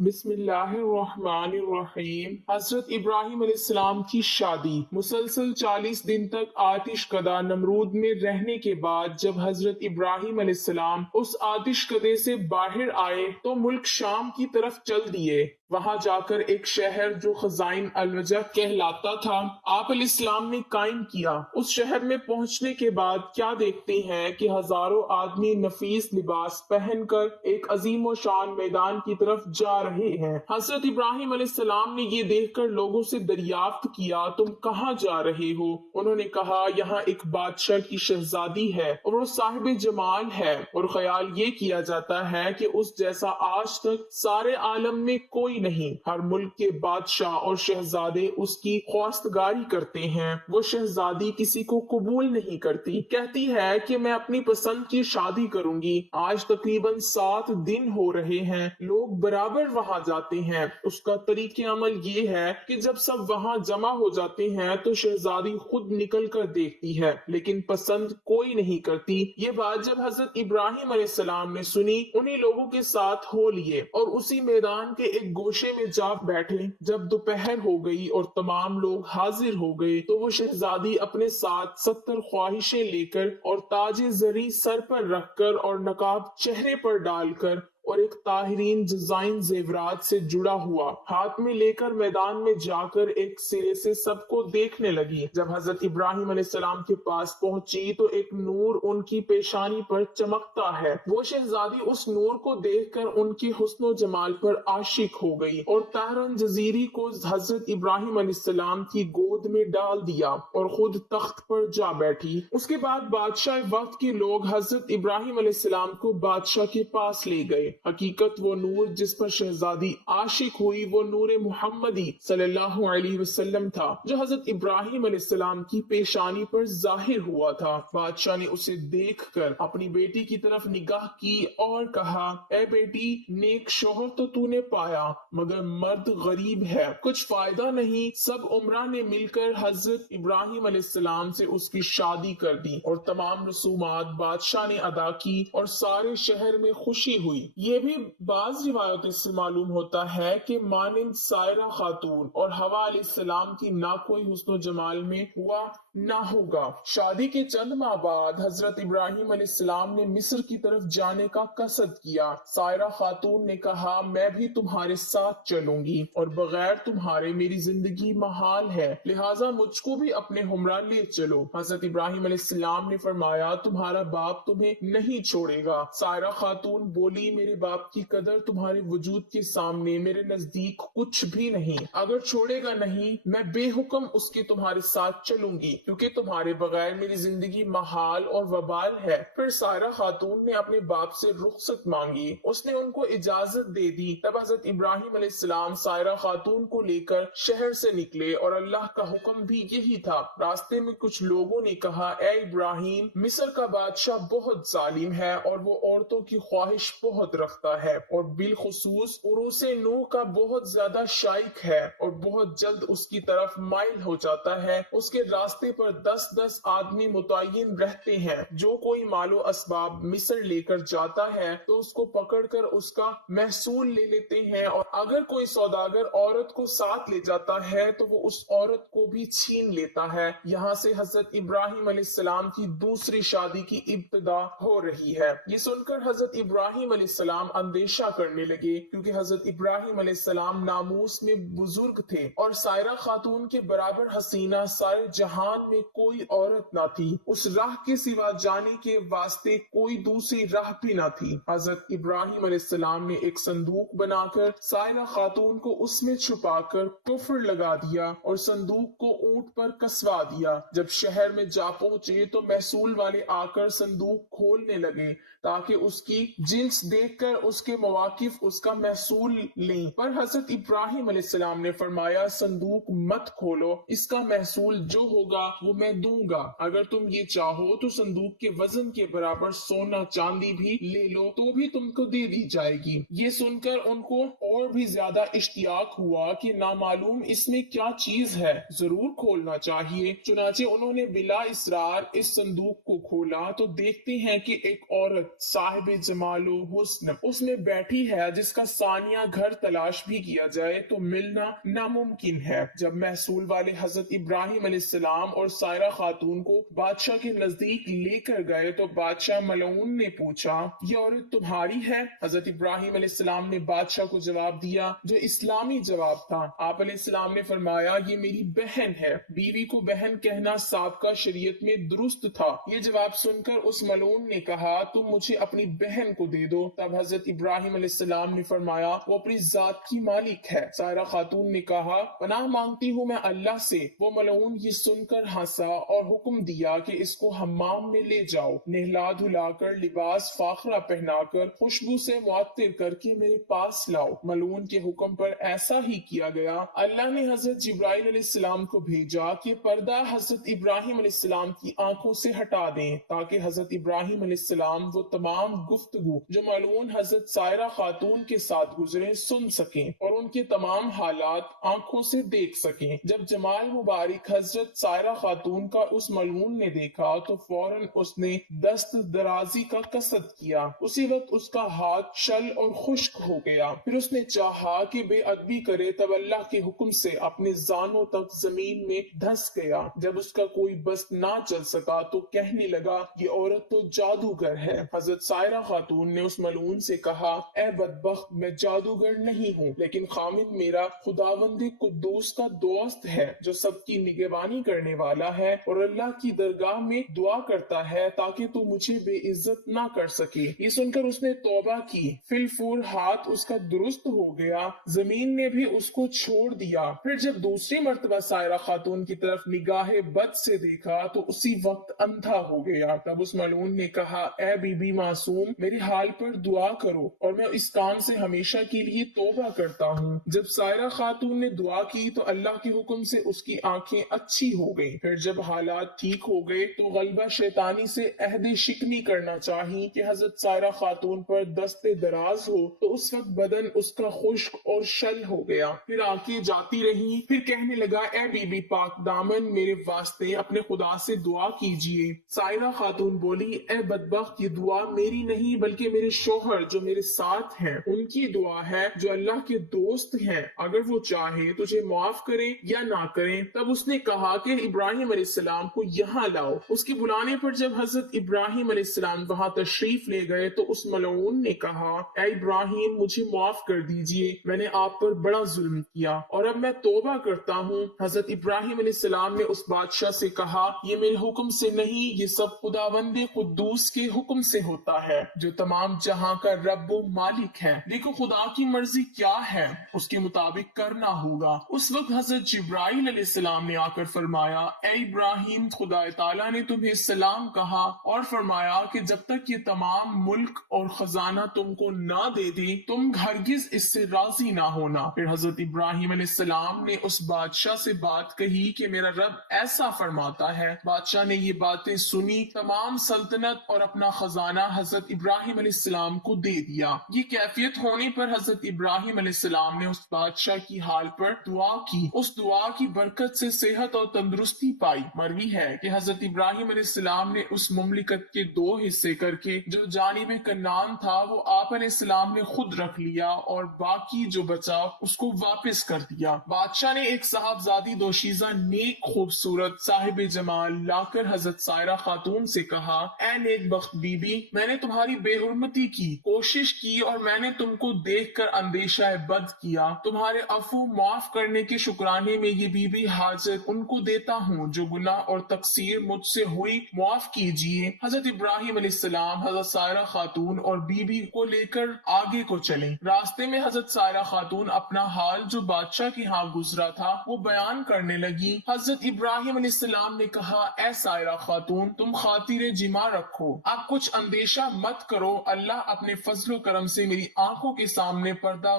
بسم اللہ الرحمن الرحیم۔ حضرت ابراہیم علیہ السلام کی شادی۔ مسلسل 40 دن تک آتش کدہ نمرود میں رہنے کے بعد جب حضرت ابراہیم علیہ السلام اس آتش کدے سے باہر آئے تو ملک شام کی طرف چل دیے۔ وہاں جا کر ایک شہر جو خزائن الوجہ کہلاتا تھا آپ علیہ السلام نے قائم کیا۔ اس شہر میں پہنچنے کے بعد کیا دیکھتے ہیں کہ ہزاروں آدمی نفیس لباس پہن کر ایک عظیم و شان میدان کی طرف جا رہے ہیں۔ حضرت ابراہیم علیہ السلام نے یہ دیکھ کر لوگوں سے دریافت کیا تم کہاں جا رہے ہو؟ انہوں نے کہا یہاں ایک بادشاہ کی شہزادی ہے اور وہ صاحب جمال ہے، اور خیال یہ کیا جاتا ہے کہ اس جیسا آج تک سارے عالم میں کوئی نہیں۔ ہر ملک کے بادشاہ اور شہزادے اس کی خواستگاری کرتے ہیں، وہ شہزادی کسی کو قبول نہیں کرتی، کہتی ہے کہ میں اپنی پسند کی شادی کروں گی۔ آج تقریباً 7 دن ہو رہے ہیں، لوگ برابر وہاں جاتے ہیں۔ اس کا طریق عمل یہ ہے کہ جب سب وہاں جمع ہو جاتے ہیں تو شہزادی خود نکل کر دیکھتی ہے، لیکن پسند کوئی نہیں کرتی۔ یہ بات جب حضرت ابراہیم علیہ السلام نے سنی، انہی لوگوں کے ساتھ ہو لیے اور اسی میدان کے ایک گوشے میں جا بیٹھے۔ جب دوپہر ہو گئی اور تمام لوگ حاضر ہو گئے تو وہ شہزادی اپنے ساتھ 70 خواہشیں لے کر اور تاج زری سر پر رکھ کر اور نقاب چہرے پر ڈال کر اور ایک طاہرین ڈیزائن زیورات سے جڑا ہوا ہاتھ میں لے کر میدان میں جا کر ایک سرے سے سب کو دیکھنے لگی۔ جب حضرت ابراہیم علیہ السلام کے پاس پہنچی تو ایک نور ان کی پیشانی پر چمکتا ہے۔ وہ شہزادی اس نور کو دیکھ کر ان کی حسن و جمال پر عاشق ہو گئی اور طاہرن جزیری کو حضرت ابراہیم علیہ السلام کی گود میں ڈال دیا اور خود تخت پر جا بیٹھی۔ اس کے بعد بادشاہ وقت کے لوگ حضرت ابراہیم علیہ السلام کو بادشاہ کے پاس لے گئے۔ حقیقت وہ نور جس پر شہزادی عاشق ہوئی وہ نور محمدی صلی اللہ علیہ وسلم تھا جو حضرت ابراہیم علیہ السلام کی پیشانی پر ظاہر ہوا تھا۔ بادشاہ نے اسے دیکھ کر اپنی بیٹی کی طرف نگاہ کی اور کہا اے بیٹی، نیک شوہر تو نے پایا مگر مرد غریب ہے، کچھ فائدہ نہیں۔ سب عمرہ نے مل کر حضرت ابراہیم علیہ السلام سے اس کی شادی کر دی اور تمام رسومات بادشاہ نے ادا کی اور سارے شہر میں خوشی ہوئی۔ یہ بھی بعض روایتوں سے معلوم ہوتا ہے کہ مانند سائرہ خاتون اور حوا علیہ السلام کی نہ کوئی حسن و جمال میں ہوا نہ ہوگا۔ شادی کے چند ماہ بعد حضرت ابراہیم علیہ السلام نے مصر کی طرف جانے کا قصد کیا۔ سائرہ خاتون نے کہا میں بھی تمہارے ساتھ چلوں گی اور بغیر تمہارے میری زندگی محال ہے، لہٰذا مجھ کو بھی اپنے ہمراہ لے چلو۔ حضرت ابراہیم علیہ السلام نے فرمایا تمہارا باپ تمہیں نہیں چھوڑے گا۔ سائرہ خاتون بولی میرے باپ کی قدر تمہارے وجود کے سامنے میرے نزدیک کچھ بھی نہیں، اگر چھوڑے گا نہیں میں بے حکم اس کے تمہارے ساتھ چلوں گی، کیونکہ تمہارے بغیر میری زندگی محال اور وبال ہے۔ پھر سائرہ خاتون نے اپنے باپ سے رخصت مانگی، اس نے ان کو اجازت دے دی۔ تب حضرت ابراہیم علیہ السلام سائرہ خاتون کو لے کر شہر سے نکلے اور اللہ کا حکم بھی یہی تھا۔ راستے میں کچھ لوگوں نے کہا اے ابراہیم، مصر کا بادشاہ بہت ظالم ہے اور وہ عورتوں کی خواہش بہت رکھتا ہے اور بالخصوص عروس نوح کا بہت زیادہ شائق ہے اور بہت جلد اس کی طرف مائل ہو جاتا ہے۔ اس کے راستے پر 10 آدمی متعین رہتے ہیں، جو کوئی مال و اسباب مصر لے کر جاتا ہے تو اس کو پکڑ کر اس کا محصول لے لیتے ہیں، اور اگر کوئی سوداگر عورت کو ساتھ لے جاتا ہے تو وہ اس عورت کو بھی چھین لیتا ہے۔ یہاں سے حضرت ابراہیم علیہ السلام کی دوسری شادی کی ابتدا ہو رہی ہے۔ یہ سن کر حضرت ابراہیم علیہ السلام اندیشہ کرنے لگے، کیونکہ حضرت ابراہیم علیہ السلام ناموس میں بزرگ تھے اور سائرہ خاتون کے برابر حسینہ سارے جہان میں کوئی عورت نہ تھی، اس راہ کے سوا جانے کے واسطے کوئی دوسری راہ بھی نہ تھی۔ حضرت ابراہیم علیہ السلام نے ایک صندوق بنا کر سائرہ خاتون کو اس میں چھپا کر کفر لگا دیا اور صندوق کو اونٹ پر کسوا دیا۔ جب شہر میں جا پہنچے تو محصول والے آ کر صندوق کھولنے لگے تاکہ اس کی جنس دیکھ کر اس کے مواقف اس کا محصول لیں، پر حضرت ابراہیم علیہ السلام نے فرمایا صندوق مت کھولو، اس کا محصول جو ہوگا وہ میں دوں گا، اگر تم یہ چاہو تو صندوق کے وزن کے برابر سونا چاندی بھی لے لو تو بھی تم کو دے دی جائے گی۔ یہ سن کر ان کو اور بھی زیادہ اشتیاق ہوا کہ نامعلوم اس میں کیا چیز ہے، ضرور کھولنا چاہیے۔ چنانچہ انہوں نے بلا اصرار اس صندوق کو کھولا تو دیکھتے ہیں کہ ایک عورت صاحب جمال و حسن اس میں بیٹھی ہے، جس کا ثانیہ گھر تلاش بھی کیا جائے تو ملنا ناممکن ہے۔ جب محصول والے حضرت ابراہیم علیہ السلام اور سائرہ خاتون کو بادشاہ کے نزدیک لے کر گئے تو بادشاہ ملعون نے پوچھا، یہ عورت تمہاری ہے؟ حضرت ابراہیم علیہ السلام نے بادشاہ کو جواب دیا جو اسلامی جواب تھا۔ آپ علیہ السلام نے فرمایا، یہ میری بہن ہے۔ بیوی کو بہن کہنا سابقہ شریعت میں درست تھا۔ یہ جواب سن کر اس ملعون نے کہا، تم مجھے اپنی بہن کو دے دو۔ تب حضرت ابراہیم علیہ السلام نے فرمایا، وہ اپنی ذات کی مالک ہے۔ سائرہ خاتون نے کہا، پناہ مانگتی ہوں میں اللہ سے۔ وہ ملعون یہ سن کر ہنسا اور حکم دیا کہ اس کو حمام میں لے جاؤ، نہلا دھلا کر لباس فاخرہ پہنا کر خوشبو سے معطر کر کے میرے پاس لاؤ۔ ملعون کے حکم پر ایسا ہی کیا گیا۔ اللہ نے حضرت جبرائیل علیہ السلام کو بھیجا کہ پردہ حضرت ابراہیم علیہ السلام کی آنکھوں سے ہٹا دیں تاکہ حضرت ابراہیم علیہ السلام وہ تمام گفتگو جو ملعون حضرت سائرہ خاتون کے ساتھ گزرے سن سکیں اور ان کے تمام حالات آنکھوں سے دیکھ سکیں۔ جب جمال مبارک حضرت سائرہ خاتون کا اس ملعون نے دیکھا تو فوراً اس نے دست درازی کا قصد کیا۔ اسی وقت اس کا ہاتھ شل اور خشک ہو گیا۔ پھر اس نے چاہا کہ بے ادبی کرے، تب اللہ کے حکم سے اپنے زانوں تک زمین میں دھس گیا۔ جب اس کا کوئی بس نہ چل سکا تو کہنے لگا، یہ عورت تو جادوگر ہے۔ حضرت سائرہ خاتون نے اس ملعون سے کہا، اے بدبخت، میں جادوگر نہیں ہوں، لیکن خامد میرا خداوند قدوس کا دوست ہے جو سب کی نگہبانی کرنے والا ہے اور اللہ کی درگاہ میں دعا کرتا ہے تاکہ تو مجھے بے عزت نہ کر سکے۔ یہ سن کر اس نے توبہ کی، فی الفور ہاتھ اس کا درست ہو گیا، زمین نے بھی اس کو چھوڑ دیا۔ پھر جب دوسری مرتبہ سائرہ خاتون کی طرف نگاہ بد سے دیکھا تو اسی وقت اندھا ہو گیا۔ تب اس ملعون نے کہا، اے بی بی معصوم، میرے حال پر دعا کرو اور میں اس کام سے ہمیشہ کے لیے توبہ کرتا ہوں۔ جب سائرہ خاتون نے دعا کی تو اللہ کے حکم سے اس کی آنکھیں اچھی ہو گئیں۔ پھر جب حالات ٹھیک ہو گئے تو غلبہ شیطانی سے عہد شکنی کرنا چاہی کہ حضرت سائرہ خاتون پر دست دراز ہو تو اس وقت بدن اس کا خشک اور شل ہو گیا۔ پھر آنکھیں جاتی رہیں۔ پھر کہنے لگا، اے بی بی پاک دامن، میرے واسطے اپنے خدا سے دعا کیجیے۔ سائرہ خاتون بولی، اے بدبخت، یہ دعا میری نہیں بلکہ میرے شوہر جو میرے ساتھ ہیں ان کی دعا ہے جو اللہ کے دوست ہیں، اگر وہ چاہے تجھے معاف کریں یا نہ کریں۔ تب اس نے کہا کہ ابراہیم علیہ السلام کو یہاں لاؤ۔ اس کے بلانے پر جب حضرت ابراہیم علیہ السلام وہاں تشریف لے گئے تو اس ملعون نے کہا، اے ابراہیم، مجھے معاف کر دیجئے، میں نے آپ پر بڑا ظلم کیا اور اب میں توبہ کرتا ہوں۔ حضرت ابراہیم علیہ السلام نے اس بادشاہ سے کہا، یہ میرے حکم سے نہیں، یہ سب خداوند قدوس کے حکم سے ہوتا ہے جو تمام جہاں کا رب و مالک ہے۔ دیکھو خدا کی مرضی کیا ہے، اس کے مطابق کرنا ہوگا۔ اس وقت حضرت جبرائیل علیہ السلام نے آ کر فرمایا، اے ابراہیم، خدا تعالیٰ نے تمہیں سلام کہا اور فرمایا کہ جب تک یہ تمام ملک اور خزانہ تم کو نہ دے دے تم ہرگز اس سے راضی نہ ہونا۔ پھر حضرت ابراہیم علیہ السلام نے اس بادشاہ سے بات کہی کہ میرا رب ایسا فرماتا ہے۔ بادشاہ نے یہ باتیں سنی، تمام سلطنت اور اپنا خزانہ حضرت ابراہیم علیہ السلام کو دے دیا۔ یہ کیفیت ہونے پر حضرت ابراہیم علیہ السلام نے اس بادشاہ کی حال پر دعا کی۔ اس دعا کی برکت سے صحت اور تندرستی پائی۔ مروی ہے کہ حضرت ابراہیم علیہ السلام نے اس مملکت کے 2 حصے کر کے جو جانب کنعان تھا وہ آپ علیہ السلام نے خود رکھ لیا اور باقی جو بچا اس کو واپس کر دیا۔ بادشاہ نے ایک صاحبزادی دوشیزہ نیک خوبصورت صاحب جمال لا کر حضرت سائرہ خاتون سے کہا، اے نیک بخت بی بی، میں نے تمہاری بے حرمتی کی کوشش کی اور میں نے تم کو دیکھ کر اندیشہ بد کیا۔ تمہارے عفو معاف کرنے کے شکرانے میں یہ بی بی حاجت ان کو دیتا ہوں جو گناہ اور تقصیر مجھ سے ہوئی معاف کیجیے۔ حضرت ابراہیم علیہ السلام حضرت سائرہ خاتون اور بی بی کو لے کر آگے کو چلیں۔ راستے میں حضرت سائرہ خاتون اپنا حال جو بادشاہ کی ہاں گزرا تھا وہ بیان کرنے لگی۔ حضرت ابراہیم علیہ السلام نے کہا، اے سائرہ خاتون، تم خاطر جمع رکھو، اب کچھ اندیشہ مت کرو، اللہ اپنے فضل و کرم سے میری آنکھوں کے سامنے پردہ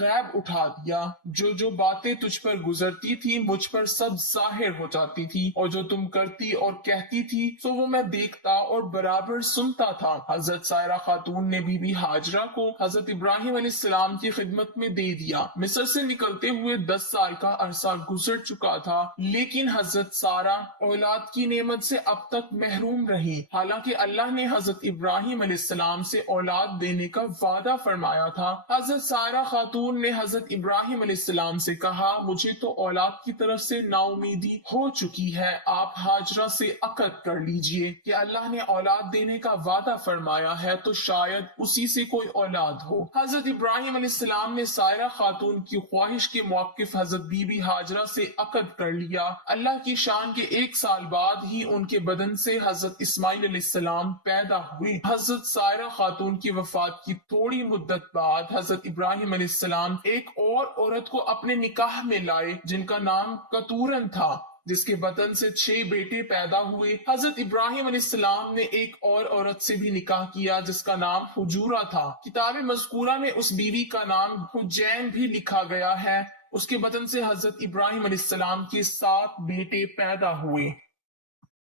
غیب اٹھا دیا۔ جو باتیں تجھ پر گزرتی تھی مجھ پر سب ظاہر ظاہر ہو جاتی تھی اور جو تم کرتی اور کہتی تھی سو وہ میں دیکھتا اور برابر سنتا تھا۔ حضرت سائرہ خاتون نے بی بی ہاجرہ کو حضرت ابراہیم علیہ السلام کی خدمت میں دے دیا۔ مصر سے نکلتے ہوئے 10 سال کا عرصہ گزر چکا تھا، لیکن حضرت سارہ اولاد کی نعمت سے اب تک محروم رہی، حالانکہ اللہ نے حضرت ابراہیم علیہ السلام سے اولاد دینے کا وعدہ فرمایا تھا۔ حضرت سارہ خاتون نے حضرت ابراہیم علیہ السلام سے کہا، مجھے تو اولاد کی طرف سے نا امیدی ہو چکی ہے، آپ ہاجرہ سے عقد کر لیجئے کہ اللہ نے اولاد دینے کا وعدہ فرمایا ہے تو شاید اسی سے کوئی اولاد ہو۔ حضرت ابراہیم علیہ السلام نے سائرہ خاتون کی خواہش کے موقف حضرت بی بی ہاجرہ سے عقد کر لیا۔ اللہ کی شان کے 1 سال بعد ہی ان کے بدن سے حضرت اسماعیل علیہ السلام پیدا ہوئے۔ حضرت سائرہ خاتون کی وفات کی تھوڑی مدت بعد حضرت ابراہیم علیہ السلام ایک اور عورت کو اپنے نکاح میں لائے جن کا نام کتورن تھا، جس کے بدن سے 6 بیٹے پیدا ہوئے۔ حضرت ابراہیم علیہ السلام نے ایک اور عورت سے بھی نکاح کیا جس کا نام حجورہ تھا۔ کتاب مذکورہ میں اس بیوی کا نام حجین بھی لکھا گیا ہے۔ اس کے بدن سے حضرت ابراہیم علیہ السلام کے 7 بیٹے پیدا ہوئے۔